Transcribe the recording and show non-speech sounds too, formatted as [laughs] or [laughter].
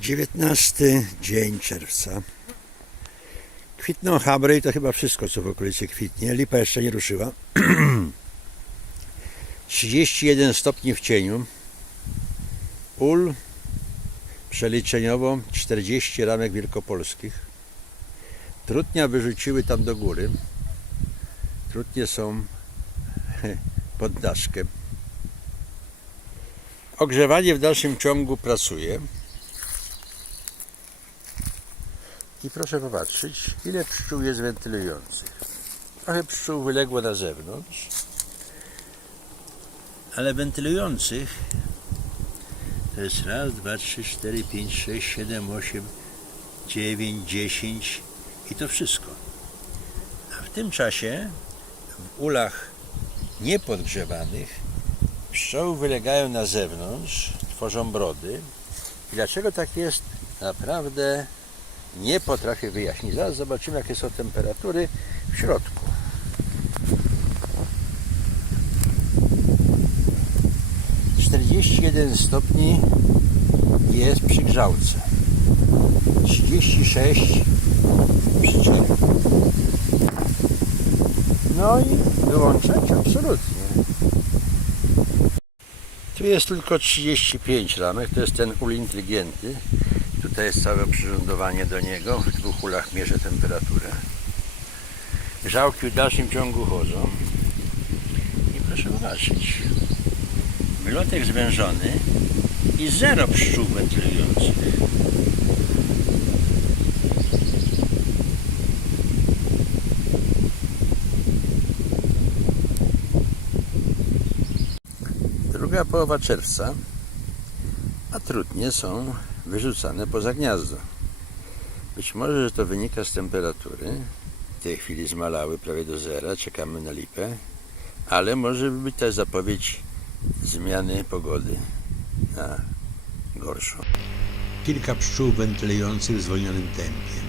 19 dzień czerwca. Kwitną chabry i to chyba wszystko, co w okolicy kwitnie. Lipa jeszcze nie ruszyła. [clears throat] 31 stopni w cieniu. Ul przeliczeniowo 40 ramek wielkopolskich. Trutnia wyrzuciły tam do góry. Trutnie są [laughs] pod daszkiem. Ogrzewanie w dalszym ciągu pracuje. I proszę popatrzeć, ile pszczół jest wentylujących. Trochę pszczół wyległo na zewnątrz, ale wentylujących to jest raz, dwa, trzy, cztery, pięć, sześć, siedem, osiem, dziewięć, dziesięć i to wszystko. A w tym czasie w ulach niepodgrzewanych pszczoły wylegają na zewnątrz, tworzą brody. I dlaczego tak jest? Naprawdę nie potrafię wyjaśnić. Zaraz zobaczymy, jakie są temperatury w środku. Czterdzieści jeden stopni jest przy grzałce. 36 przy cieniu. No i wyłączać absolutnie. Tu jest tylko 35 ramek, to jest ten ul inteligenty. Tutaj jest całe przyrządowanie do niego. W dwóch ulach mierzę temperaturę. Grzałki w dalszym ciągu chodzą. I proszę zobaczyć. Wylotek zwężony i zero pszczół wentylujących. Druga połowa czerwca, a trudnie są wyrzucane poza gniazdo. Być może, że to wynika z temperatury. W tej chwili zmalały prawie do zera, czekamy na lipę, ale może być też zapowiedź zmiany pogody na gorszą. Kilka pszczół wentylujących w zwolnionym tempie.